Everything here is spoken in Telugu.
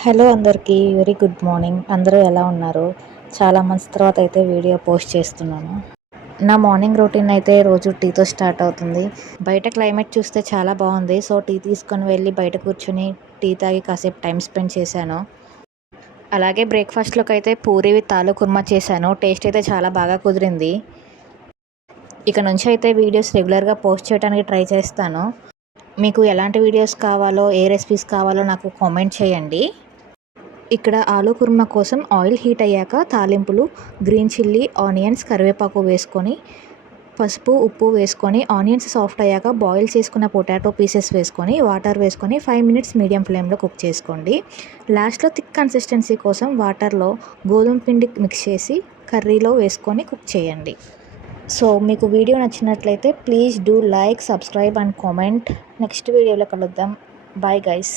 హలో అందరికీ వెరీ గుడ్ మార్నింగ్. అందరూ ఎలా ఉన్నారు? చాలా మంత్స్ తర్వాత అయితే వీడియో పోస్ట్ చేస్తున్నాను. నా మార్నింగ్ రొటీన్ అయితే రోజు టీతో స్టార్ట్ అవుతుంది. బయట క్లైమేట్ చూస్తే చాలా బాగుంది. సో టీ తీసుకొని వెళ్ళి బయట కూర్చొని టీ తాగి కాసేపు టైం స్పెండ్ చేశాను. అలాగే బ్రేక్ఫాస్ట్లోకి అయితే పూరి విత్ ఆలు కుర్మా చేశాను. టేస్ట్ అయితే చాలా బాగా కుదిరింది. ఇక నుంచి అయితే వీడియోస్ రెగ్యులర్గా పోస్ట్ చేయడానికి ట్రై చేస్తాను. మీకు ఎలాంటి వీడియోస్ కావాలో, ఏ రెసిపీస్ కావాలో నాకు కామెంట్ చేయండి. ఇక్కడ ఆలు కుర్మా కోసం ఆయిల్ హీట్ అయ్యాక తాలింపులు గ్రీన్ చిల్లీ, ఆనియన్స్, కరివేపాకు వేసుకొని పసుపు, ఉప్పు వేసుకొని ఆనియన్స్ సాఫ్ట్ అయ్యాక బాయిల్ చేసుకున్న పొటాటో పీసెస్ వేసుకొని వాటర్ వేసుకొని 5 మినిట్స్ మీడియం ఫ్లేమ్లో కుక్ చేసుకోండి. లాస్ట్లో థిక్ కన్సిస్టెన్సీ కోసం వాటర్లో గోధుమ పిండి మిక్స్ చేసి కర్రీలో వేసుకొని కుక్ చేయండి. సో మీకు వీడియో నచ్చినట్లయితే please do like, subscribe and comment. Next వీడియోలో కలుద్దాం. Bye guys.